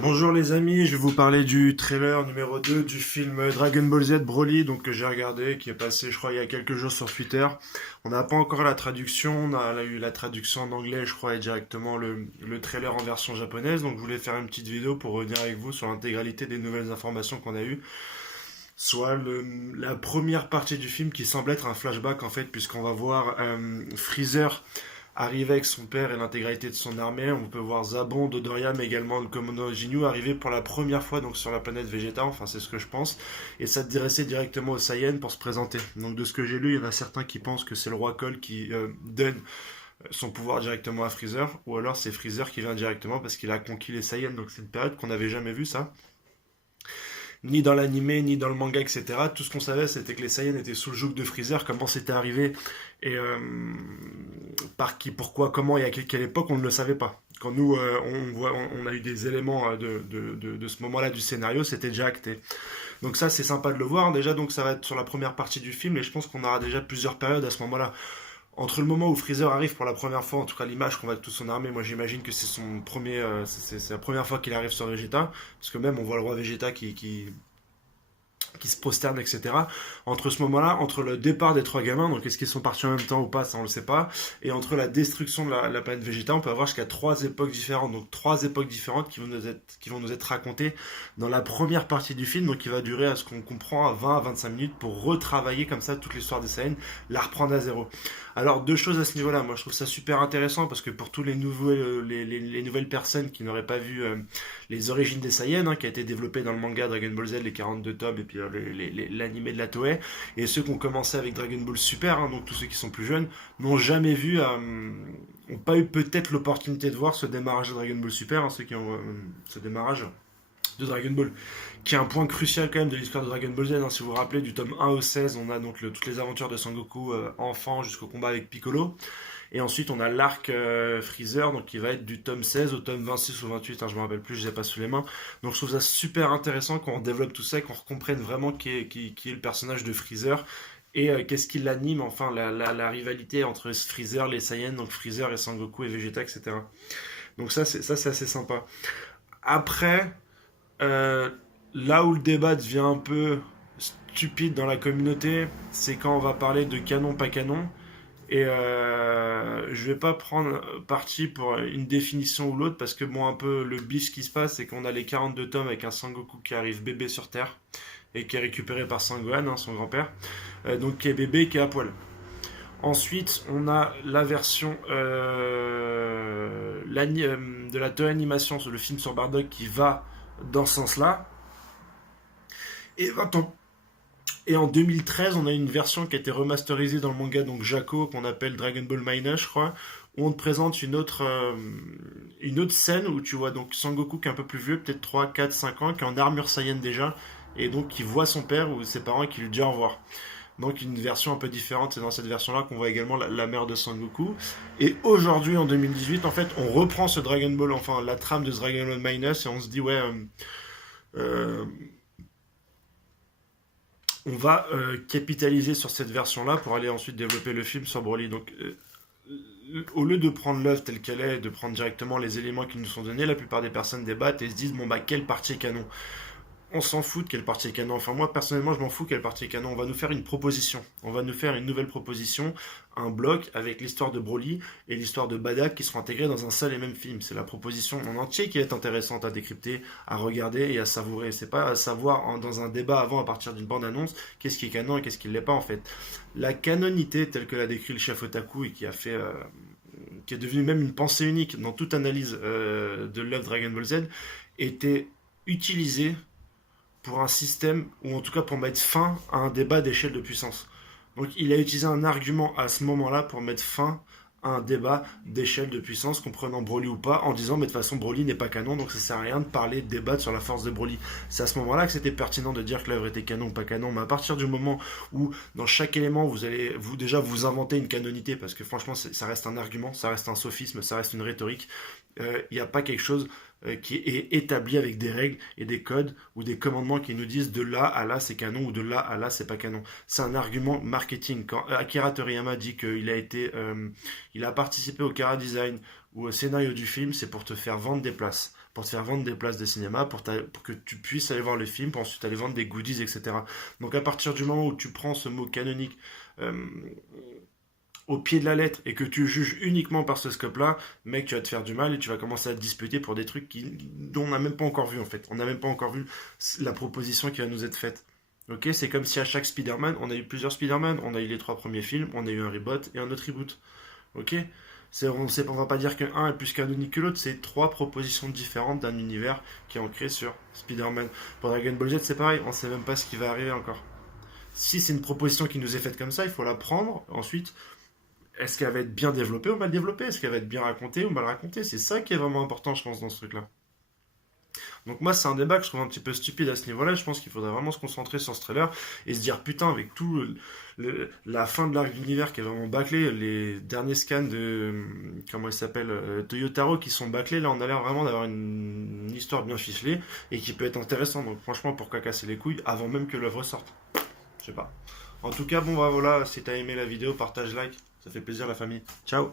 Bonjour les amis, je vais vous parler du trailer numéro 2 du film Dragon Ball Z Broly, donc que j'ai regardé, qui est passé je crois il y a quelques jours sur Twitter. On n'a pas encore la traduction, on a eu la traduction en anglais je crois et directement le trailer en version japonaise, donc je voulais faire une petite vidéo pour revenir avec vous sur l'intégralité des nouvelles informations qu'on a eues. Soit la première partie du film qui semble être un flashback en fait, puisqu'on va voir Freezer arriver avec son père et l'intégralité de son armée. On peut voir Zabon, Dodoria, mais également le Komodo Jinyu arriver pour la première fois donc sur la planète Vegeta, enfin c'est ce que je pense, et s'adresser directement aux Saiyans pour se présenter. Donc de ce que j'ai lu, il y en a certains qui pensent que c'est le roi Cole qui donne son pouvoir directement à Freezer, ou alors c'est Freezer qui vient directement parce qu'il a conquis les Saiyans, donc c'est une période qu'on n'avait jamais vue ça ni dans l'animé, ni dans le manga, etc. Tout ce qu'on savait, c'était que les Saiyans étaient sous le joug de Freezer, comment c'était arrivé, et par qui, pourquoi, comment et à quelle époque, on ne le savait pas. Quand nous, on a eu des éléments de ce moment-là du scénario, c'était déjà acté. Donc ça, c'est sympa de le voir. Déjà, donc ça va être sur la première partie du film, et je pense qu'on aura déjà plusieurs périodes à ce moment-là. Entre le moment où Freezer arrive pour la première fois, en tout cas l'image qu'on voit de toute son armée, moi j'imagine que c'est son premier, c'est la première fois qu'il arrive sur Vegeta, parce que même on voit le roi Vegeta qui se prosterne, etc. Entre ce moment-là, entre le départ des trois gamins, donc est-ce qu'ils sont partis en même temps ou pas, ça on le sait pas, et entre la destruction de la planète Vegeta, on peut avoir jusqu'à trois époques différentes, donc trois époques différentes qui vont nous être racontées dans la première partie du film, donc qui va durer à ce qu'on comprend à 20 à 25 minutes pour retravailler comme ça toute l'histoire des Saiyans, la reprendre à zéro. Alors deux choses à ce niveau-là, moi je trouve ça super intéressant parce que pour tous les les nouvelles personnes qui n'auraient pas vu les origines des Saiyans, qui a été développé dans le manga Dragon Ball Z, les 42 tomes, et puis l'animé de la Toei, et ceux qui ont commencé avec Dragon Ball Super, donc tous ceux qui sont plus jeunes, n'ont jamais vu, n'ont pas eu peut-être l'opportunité de voir ce démarrage de Dragon Ball Super, ceux qui ont ce démarrage de Dragon Ball, qui est un point crucial quand même de l'histoire de Dragon Ball Z. Si vous vous rappelez, du tome 1 au 16, on a donc toutes les aventures de Sangoku enfant jusqu'au combat avec Piccolo. Et ensuite, on a l'arc Freezer, donc qui va être du tome 16 au tome 26 ou 28, je me rappelle plus, je les ai pas sous les mains. Donc je trouve ça super intéressant qu'on développe tout ça et qu'on comprenne vraiment qui est le personnage de Freezer et qu'est-ce qui l'anime, enfin la rivalité entre Freezer, les Saiyans, donc Freezer et Sangoku et Vegeta, etc. Donc ça c'est assez sympa. Après, euh, là où le débat devient un peu stupide dans la communauté, c'est quand on va parler de canon pas canon. Et je vais pas prendre parti pour une définition ou l'autre parce que bon un peu le bif qui se passe c'est qu'on a les 42 tomes avec un Sangoku qui arrive bébé sur Terre et qui est récupéré par Sangohan, son grand-père, donc qui est bébé qui est à poil. Ensuite on a la version de la Toei Animation sur le film sur Bardock qui va dans ce sens-là. Et attends, et en 2013, on a une version qui a été remasterisée dans le manga, donc Jaco, qu'on appelle Dragon Ball Minus, je crois, où on te présente une autre scène où tu vois donc Sangoku qui est un peu plus vieux, peut-être 3, 4, 5 ans, qui est en armure Saiyan déjà, et donc qui voit son père ou ses parents et qui lui dit au revoir. Donc une version un peu différente, c'est dans cette version-là qu'on voit également la mère de Sangoku. Et aujourd'hui, en 2018, en fait, on reprend ce Dragon Ball, enfin la trame de ce Dragon Ball Minus, et on se dit, ouais, euh, on va capitaliser sur cette version-là pour aller ensuite développer le film sur Broly. Donc, au lieu de prendre l'œuvre telle qu'elle est, de prendre directement les éléments qui nous sont donnés, la plupart des personnes débattent et se disent bon bah quelle partie est canon. On s'en fout de quelle partie est canon. Enfin, moi, personnellement, je m'en fous quelle partie est canon. On va nous faire une proposition. On va nous faire une nouvelle proposition, un bloc avec l'histoire de Broly et l'histoire de Badak qui seront intégrés dans un seul et même film. C'est la proposition en entier qui est intéressante à décrypter, à regarder et à savourer. C'est pas à savoir dans un débat avant, à partir d'une bande-annonce, qu'est-ce qui est canon et qu'est-ce qui ne l'est pas, en fait. La canonité, telle que l'a décrit le chef Otaku et qui a fait... qui est devenue même une pensée unique dans toute analyse de l'œuvre Dragon Ball Z, était utilisée pour un système, ou en tout cas pour mettre fin à un débat d'échelle de puissance. Donc il a utilisé un argument à ce moment-là pour mettre fin à un débat d'échelle de puissance, comprenant Broly ou pas, en disant mais de toute façon Broly n'est pas canon, donc ça sert à rien de parler, de débattre sur la force de Broly. C'est à ce moment-là que c'était pertinent de dire que l'œuvre était canon ou pas canon, mais à partir du moment où dans chaque élément vous allez déjà vous inventer une canonité, parce que franchement ça reste un argument, ça reste un sophisme, ça reste une rhétorique, il n'y a pas quelque chose qui est établi avec des règles et des codes ou des commandements qui nous disent de là à là c'est canon ou de là à là c'est pas canon. C'est un argument marketing. Quand Akira Toriyama dit qu'il a participé au Kara Design, ou au scénario du film, c'est pour te faire vendre des places. Pour te faire vendre des places de cinéma, pour que tu puisses aller voir le film, pour ensuite aller vendre des goodies, etc. Donc à partir du moment où tu prends ce mot canonique euh, au pied de la lettre et que tu juges uniquement par ce scope-là, mec, tu vas te faire du mal et tu vas commencer à te disputer pour des trucs dont on n'a même pas encore vu en fait. On n'a même pas encore vu la proposition qui va nous être faite. Ok, c'est comme si à chaque Spider-Man, on a eu plusieurs Spider-Man, on a eu les trois premiers films, on a eu un reboot et un autre reboot. Ok, on va pas dire qu'un est plus canonique que l'autre, c'est trois propositions différentes d'un univers qui est ancré sur Spider-Man. Pour Dragon Ball Z, c'est pareil, on sait même pas ce qui va arriver encore. Si c'est une proposition qui nous est faite comme ça, il faut la prendre. Ensuite, est-ce qu'elle va être bien développée ou mal développée? Est-ce qu'elle va être bien racontée ou mal racontée? C'est ça qui est vraiment important, je pense, dans ce truc-là. Donc moi, c'est un débat que je trouve un petit peu stupide à ce niveau-là. Je pense qu'il faudrait vraiment se concentrer sur ce trailer et se dire, putain, avec tout la fin de l'arc d'univers qui est vraiment bâclé, les derniers scans de, comment il s'appelle, Toyotaro qui sont bâclés, là, on a l'air vraiment d'avoir une histoire bien ficelée et qui peut être intéressante. Donc franchement, pourquoi casser les couilles avant même que l'œuvre sorte? Je sais pas. En tout cas, bon, bah voilà, si t'as aimé la vidéo, partage, like. Ça fait plaisir, la famille. Ciao!